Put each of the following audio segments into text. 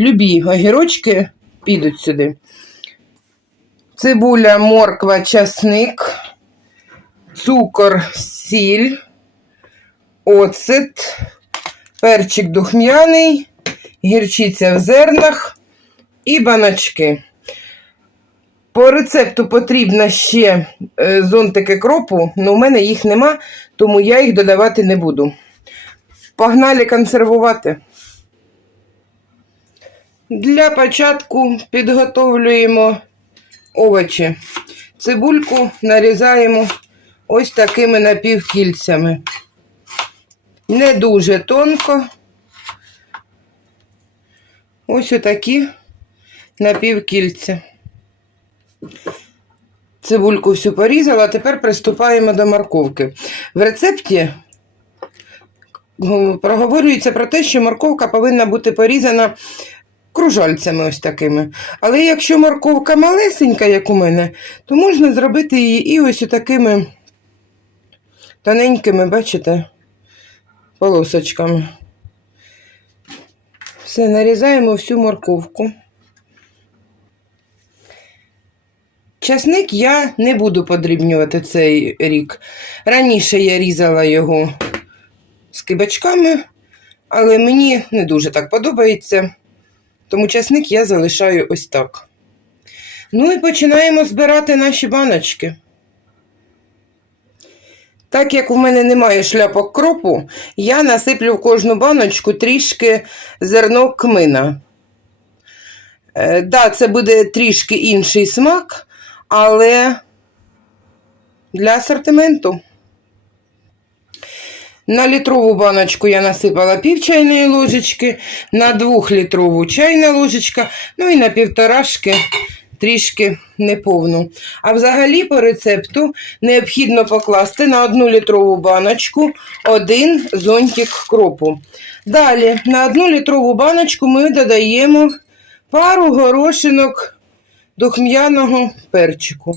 любі огірочки підуть сюди. Цибуля, морква, часник, цукор, сіль, оцет, перчик духмяний, гірчиця в зернах і баночки. По рецепту потрібно ще е, зонтики кропу, але у мене їх нема, тому я їх додавати не буду. Погнали консервувати. Для початку підготовлюємо овочі. Цибульку нарізаємо ось такими напівкільцями. Не дуже тонко. Ось отакі напівкільця. Цибульку всю порізала, а тепер приступаємо до морковки. В рецепті проговорюється про те, що морковка повинна бути порізана кружальцями ось такими. Але якщо морковка малесенька, як у мене, то можна зробити її і ось такими тоненькими, бачите, полосочками. Все, нарізаємо всю морковку. Часник я не буду подрібнювати цей рік. Раніше я різала його з кибачками, але мені не дуже так подобається. Тому часник я залишаю ось так. Ну і починаємо збирати наші баночки. Так як у мене немає шляпок кропу, я насиплю в кожну баночку трішки зерно кмина. Е, да, це буде трішки інший смак, але для асортименту. На літрову баночку я насипала пів чайної ложечки, на двохлітрову чайна ложечка, ну і на півторашки трішки неповну. А взагалі по рецепту необхідно покласти на одну літрову баночку один зонтик кропу. Далі на одну літрову баночку ми додаємо пару горошинок духм'яного перчику.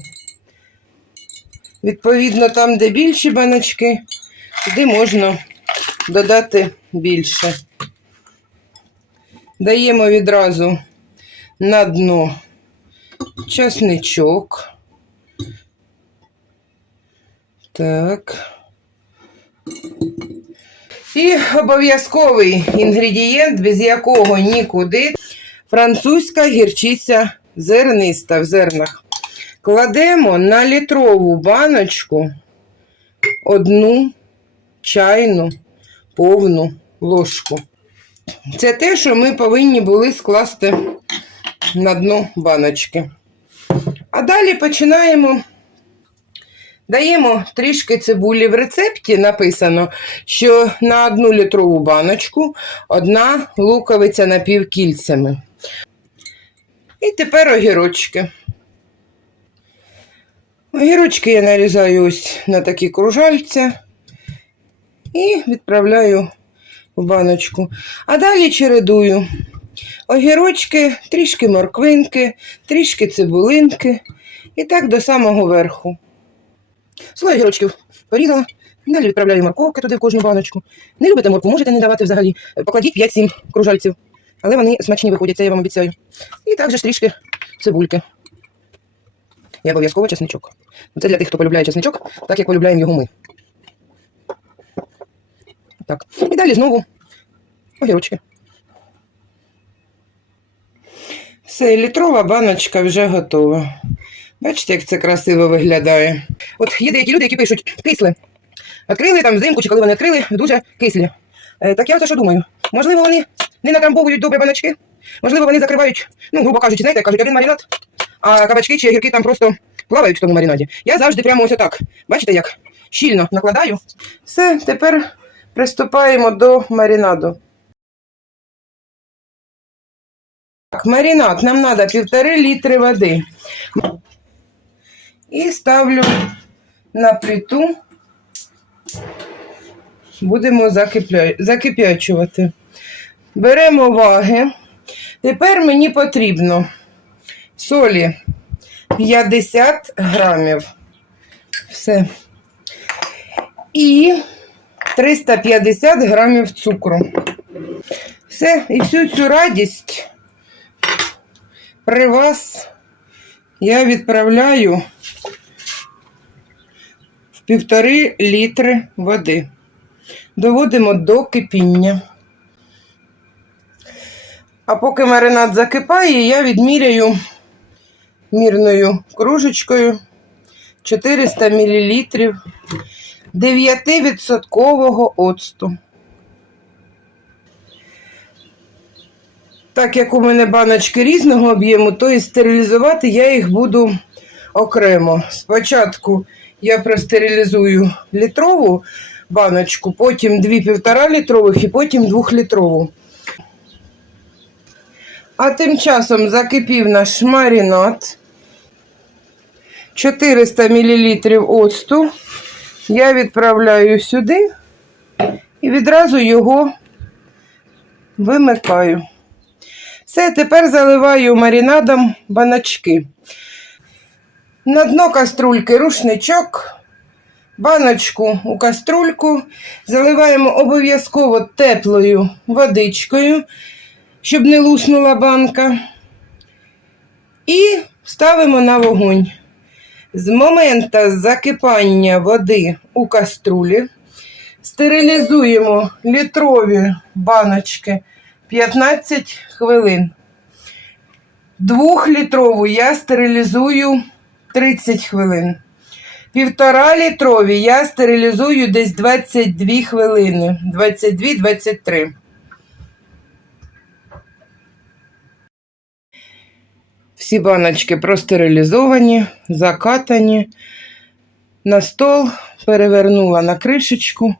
Відповідно, там, де більші баночки, туди можна додати більше. Даємо відразу на дно часничок. Так. І обов'язковий інгредієнт, без якого нікуди французька гірчиця зерниста в зернах. Кладемо на літрову баночку одну чайну повну ложку. Це те, що ми повинні були скласти на дно баночки. А далі починаємо. Даємо трішки цибулі в рецепті. Написано, що на одну літрову баночку одна луковиця напівкільцями. І тепер огірочки. Огірочки я нарізаю ось на такі кружальця і відправляю в баночку. А далі чередую огірочки, трішки морквинки, трішки цибулинки і так до самого верху. Слой огірочків порізала. Далі відправляю морковки туди в кожну баночку. Не любите моркву, можете не давати взагалі. Покладіть 5-7 кружальців. Але вони смачні виходять, це я вам обіцяю. І також трішки цибульки. І обов'язково чесничок. Це для тих, хто полюбляє чесничок, так як полюбляємо його ми. Так. І далі знову огірочки. Все, літрова баночка вже готова. Бачите, як це красиво виглядає. От є деякі люди, які пишуть кисле. Відкрили там взимку, чи коли вони відкрили, дуже кислі. Е, так я це що думаю? Можливо, вони не натрамбовують добре баночки, можливо, вони закривають, ну, грубо кажучи, знаєте, кажуть, один маринад, а кабачки чи огірки там просто плавають в тому маринаді. Я завжди прямо ось отак. Бачите, як щільно накладаю. Все, тепер приступаємо до маринаду. Так, маринад нам треба півтори літри води. І ставлю на плиту. Будемо закип'ячувати. Беремо ваги. Тепер мені потрібно солі 50 грамів. Все. І 350 грамів цукру. Все, і всю цю радість при вас я відправляю в півтори літри води. Доводимо до кипіння. А поки маринад закипає, я відміряю мірною кружечкою 400 мл 9% оцту. Так як у мене баночки різного об'єму, то і стерилізувати я їх буду окремо. Спочатку я простерилізую літрову баночку, потім дві півтора літрових і потім двохлітрову. А тим часом закипів наш маринад. 400 мл оцту я відправляю сюди і відразу його вимикаю. Все, тепер заливаю маринадом баночки. На дно каструльки рушничок, баночку у каструльку. Заливаємо обов'язково теплою водичкою, щоб не луснула банка. І ставимо на вогонь. З моменту закипання води у каструлі стерилізуємо літрові баночки 15 хвилин. Двохлітрову я стерилізую 30 хвилин. Півтора літрові я стерилізую десь 22 хвилини. 22-23. Всі баночки простерилізовані, закатані. На стол перевернула на кришечку.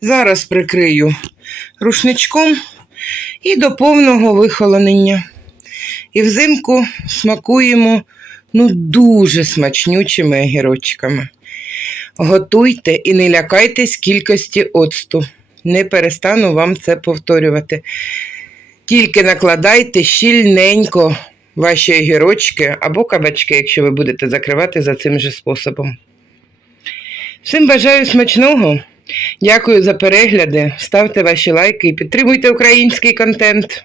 Зараз прикрию рушничком і до повного вихолонення. І взимку смакуємо ну, дуже смачнючими огірочками. Готуйте і не лякайтесь кількості оцту. Не перестану вам це повторювати. Тільки накладайте щільненько ваші огірочки або кабачки, якщо ви будете закривати за цим же способом. Всім бажаю смачного. Дякую за перегляди. Ставте ваші лайки і підтримуйте український контент.